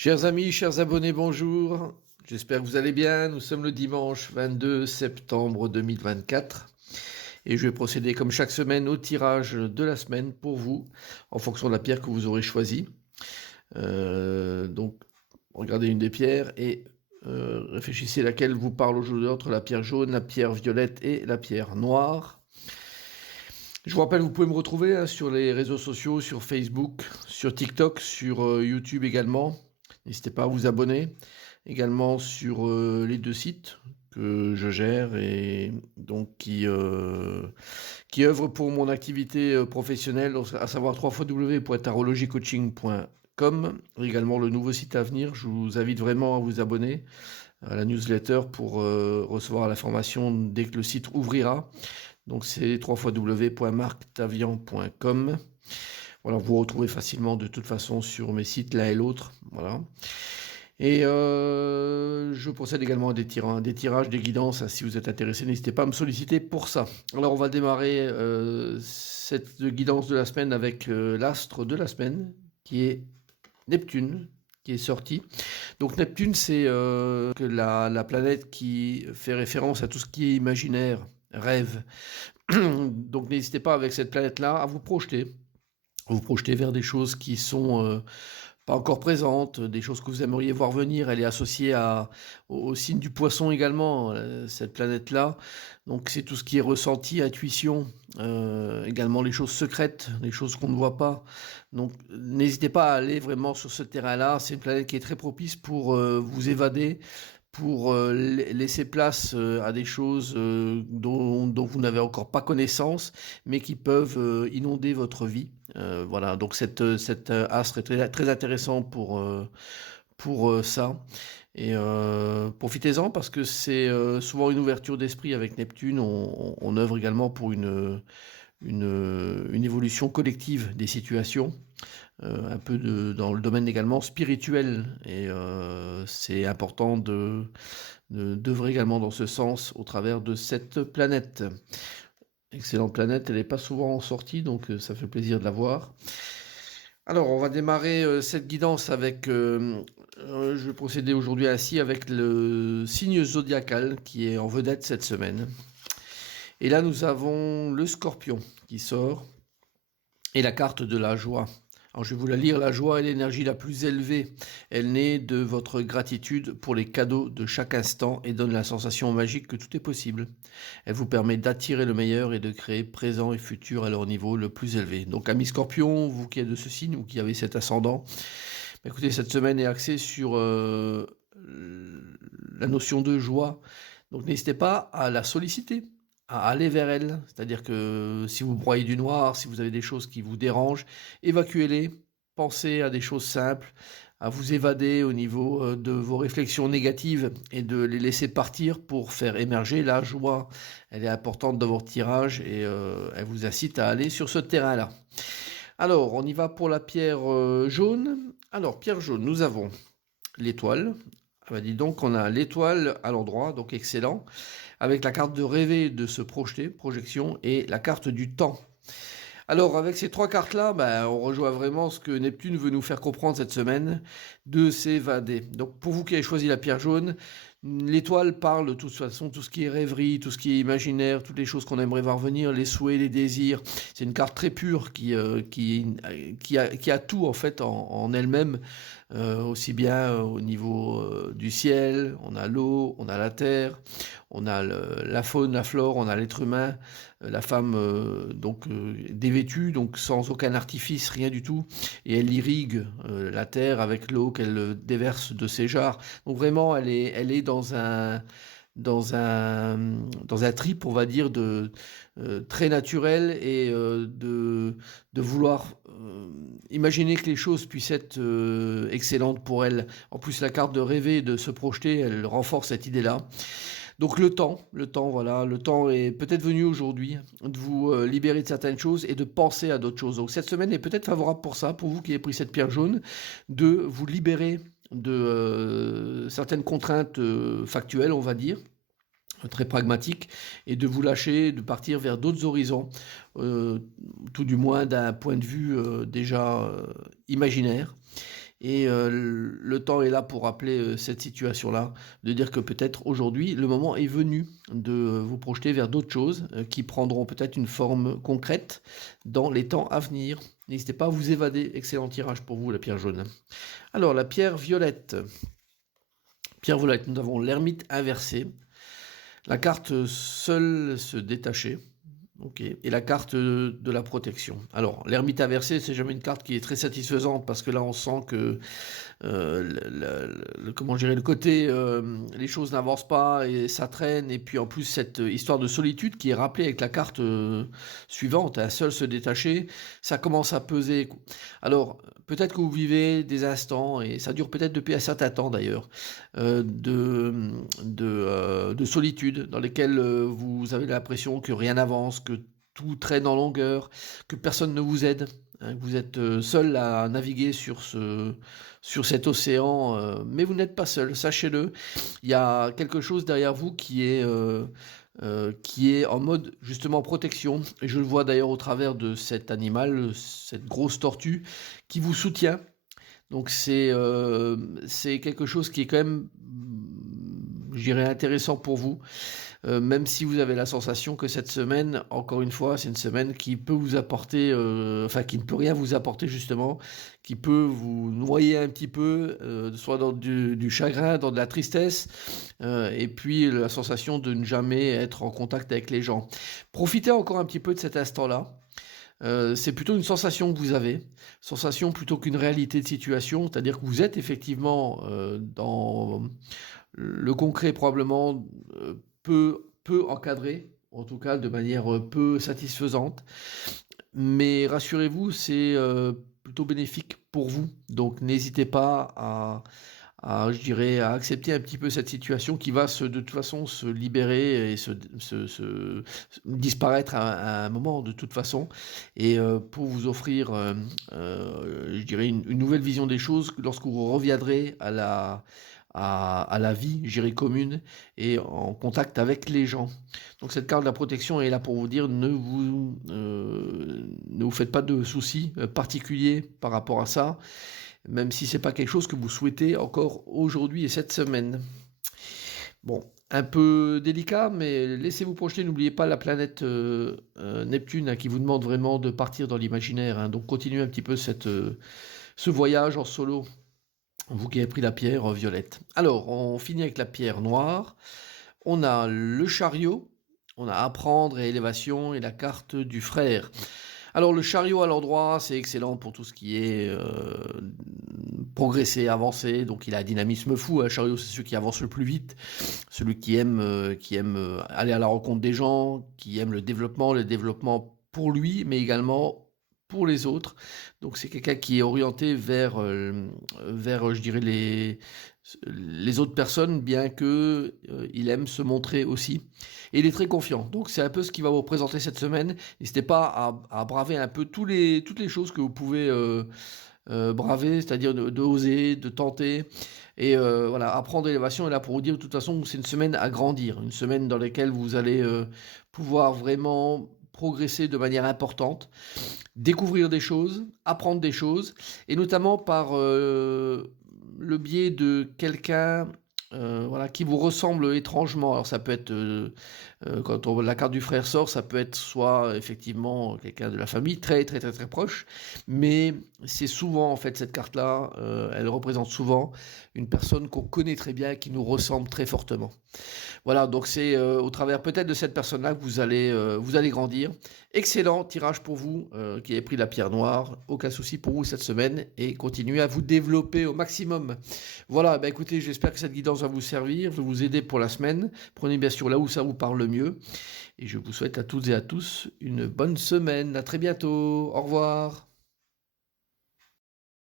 Chers amis, chers abonnés, bonjour. J'espère que vous allez bien. Nous sommes le dimanche 22 septembre 2024 et je vais procéder comme chaque semaine au tirage de la semaine pour vous en fonction de la pierre que vous aurez choisie. Donc, regardez une des pierres et réfléchissez laquelle vous parle aujourd'hui entre la pierre jaune, la pierre violette et la pierre noire. Je vous rappelle, vous pouvez me retrouver sur les réseaux sociaux, sur Facebook, sur TikTok, sur YouTube également. N'hésitez pas à vous abonner. Également sur les deux sites que je gère et donc qui œuvrent pour mon activité professionnelle, à savoir www.tarologycoaching.com. Également le nouveau site à venir. Je vous invite vraiment à vous abonner à la newsletter pour recevoir l'information dès que le site ouvrira. Donc c'est www.marctavian.com. Voilà, vous retrouvez facilement de toute façon sur mes sites l'un et l'autre. Voilà. Et je procède également à des tirages, des guidances. Si vous êtes intéressé, n'hésitez pas à me solliciter pour ça. Alors on va démarrer cette guidance de la semaine avec l'astre de la semaine, qui est Neptune, qui est sorti. Donc Neptune, c'est la planète qui fait référence à tout ce qui est imaginaire, rêve. Donc n'hésitez pas avec cette planète-là à vous projeter vers des choses qui sont pas encore présentes, des choses que vous aimeriez voir venir. Elle est associée au signe du poisson également, cette planète-là. Donc c'est tout ce qui est ressenti, intuition, également les choses secrètes, les choses qu'on ne voit pas. Donc n'hésitez pas à aller vraiment sur ce terrain-là. C'est une planète qui est très propice pour vous évader, pour laisser place à des choses dont vous n'avez encore pas connaissance, mais qui peuvent inonder votre vie. Voilà, donc cet astre est très, très intéressant pour ça. Et profitez-en parce que c'est souvent une ouverture d'esprit avec Neptune. On œuvre également pour une évolution collective des situations. Un peu dans le domaine également spirituel et c'est important d'œuvrer également dans ce sens au travers de cette planète. Excellente planète, elle n'est pas souvent sortie donc ça fait plaisir de la voir. Alors on va démarrer cette guidance avec, je vais procéder aujourd'hui ainsi avec le signe zodiacal qui est en vedette cette semaine. Et là nous avons le Scorpion qui sort et la carte de la joie. Alors je vais vous la lire. La joie est l'énergie la plus élevée. Elle naît de votre gratitude pour les cadeaux de chaque instant et donne la sensation magique que tout est possible. Elle vous permet d'attirer le meilleur et de créer présent et futur à leur niveau le plus élevé. Donc amis Scorpion, vous qui êtes de ce signe ou qui avez cet ascendant, écoutez, cette semaine est axée sur la notion de joie. Donc n'hésitez pas à la solliciter, à aller vers elle, c'est-à-dire que si vous broyez du noir, si vous avez des choses qui vous dérangent, évacuez-les, pensez à des choses simples, à vous évader au niveau de vos réflexions négatives et de les laisser partir pour faire émerger la joie. Elle est importante dans votre tirage et elle vous incite à aller sur ce terrain-là. Alors, on y va pour la pierre jaune. Alors, pierre jaune, nous avons l'étoile. Ah bah dis donc, on a l'étoile à l'endroit, donc excellent, avec la carte de rêver, de se projeter, projection, et la carte du temps. Alors, avec ces trois cartes-là, on rejoint vraiment ce que Neptune veut nous faire comprendre cette semaine, de s'évader. Donc, pour vous qui avez choisi la pierre jaune, l'étoile parle de toute façon tout ce qui est rêverie, tout ce qui est imaginaire, toutes les choses qu'on aimerait voir venir, les souhaits, les désirs. C'est une carte très pure qui a tout en fait en elle-même, aussi bien au niveau du ciel, on a l'eau, on a la terre, on a la faune, la flore, on a l'être humain, la femme dévêtue, donc sans aucun artifice, rien du tout, et elle irrigue la terre avec l'eau qu'elle déverse de ses jarres. Donc vraiment, elle est dans un trip, on va dire, de très naturel et de vouloir imaginer que les choses puissent être excellentes pour elle. En plus, la carte de rêver, de se projeter, elle renforce cette idée-là. Donc le temps, voilà, le temps est peut-être venu aujourd'hui de vous libérer de certaines choses et de penser à d'autres choses. Donc cette semaine est peut-être favorable pour ça, pour vous qui avez pris cette pierre jaune, de vous libérer de certaines contraintes factuelles, on va dire, très pragmatiques, et de vous lâcher, de partir vers d'autres horizons, tout du moins d'un point de vue déjà imaginaire. Et le temps est là pour rappeler cette situation-là, de dire que peut-être aujourd'hui, le moment est venu de vous projeter vers d'autres choses qui prendront peut-être une forme concrète dans les temps à venir. N'hésitez pas à vous évader. Excellent tirage pour vous, la pierre jaune. Alors, la pierre violette. Pierre violette, nous avons l'ermite inversé. La carte seule se détacher. Ok. Et la carte de la protection. Alors, l'ermite inversé, c'est jamais une carte qui est très satisfaisante parce que là, on sent que comment je dirais, le côté les choses n'avancent pas et ça traîne. Et puis en plus, cette histoire de solitude qui est rappelée avec la carte suivante, un seul se détacher, ça commence à peser. Alors, peut-être que vous vivez des instants, et ça dure peut-être depuis un certain temps d'ailleurs, de solitude dans lesquels vous avez l'impression que rien n'avance, que tout traîne en longueur, que personne ne vous aide, hein, que vous êtes seul à naviguer sur cet océan, mais vous n'êtes pas seul, sachez-le. Il y a quelque chose derrière vous qui est en mode justement protection, et je le vois d'ailleurs au travers de cet animal, cette grosse tortue, qui vous soutient. Donc c'est quelque chose qui est quand même, je dirais, intéressant pour vous, même si vous avez la sensation que cette semaine, encore une fois, c'est une semaine qui peut vous apporter, enfin qui ne peut rien vous apporter justement, qui peut vous noyer un petit peu, soit dans du chagrin, dans de la tristesse, et puis la sensation de ne jamais être en contact avec les gens. Profitez encore un petit peu de cet instant-là. C'est plutôt une sensation que vous avez, sensation plutôt qu'une réalité de situation, c'est-à-dire que vous êtes effectivement dans le concret probablement peu encadré, en tout cas de manière peu satisfaisante, mais rassurez-vous, c'est plutôt bénéfique pour vous, donc n'hésitez pas je dirais, à accepter un petit peu cette situation qui va de toute façon se libérer et se disparaître à un moment de toute façon, et pour vous offrir, je dirais, une nouvelle vision des choses lorsque vous reviendrez à la vie, je dirais, commune et en contact avec les gens. Donc cette carte de la protection est là pour vous dire ne vous faites pas de soucis particuliers par rapport à ça, même si c'est pas quelque chose que vous souhaitez encore aujourd'hui et cette semaine. Bon, un peu délicat, mais laissez-vous projeter. N'oubliez pas la planète Neptune, hein, qui vous demande vraiment de partir dans l'imaginaire, hein. Donc continuez un petit peu ce voyage en solo, vous qui avez pris la pierre violette. Alors, on finit avec la pierre noire. On a le chariot, on a apprendre et élévation et la carte du frère. Alors le chariot à l'endroit, c'est excellent pour tout ce qui est progresser, avancer. Donc il a un dynamisme fou. Un chariot, c'est celui qui avance le plus vite, celui qui aime aller à la rencontre des gens, qui aime le développement pour lui, mais également pour les autres. Donc c'est quelqu'un qui est orienté vers je dirais, les autres personnes, bien que il aime se montrer aussi. Et il est très confiant. Donc c'est un peu ce qui va vous représenter cette semaine. N'hésitez pas à braver un peu toutes les choses que vous pouvez braver, c'est-à-dire de oser, de tenter. Et voilà, apprendre l'élévation est là pour vous dire de toute façon c'est une semaine à grandir, une semaine dans laquelle vous allez pouvoir vraiment progresser de manière importante, découvrir des choses, apprendre des choses, et notamment par le biais de quelqu'un voilà, qui vous ressemble étrangement. Alors ça peut être, quand la carte du frère sort, ça peut être soit effectivement quelqu'un de la famille très très très très proche, mais c'est souvent en fait cette carte-là, elle représente souvent une personne qu'on connaît très bien, qui nous ressemble très fortement. Voilà, donc c'est au travers peut-être de cette personne-là que vous allez grandir. Excellent tirage pour vous qui avez pris la pierre noire. Aucun souci pour vous cette semaine et continuez à vous développer au maximum. Voilà, bah écoutez, j'espère que cette guidance va vous servir, va vous aider pour la semaine. Prenez bien sûr là où ça vous parle le mieux. Et je vous souhaite à toutes et à tous une bonne semaine. À très bientôt. Au revoir.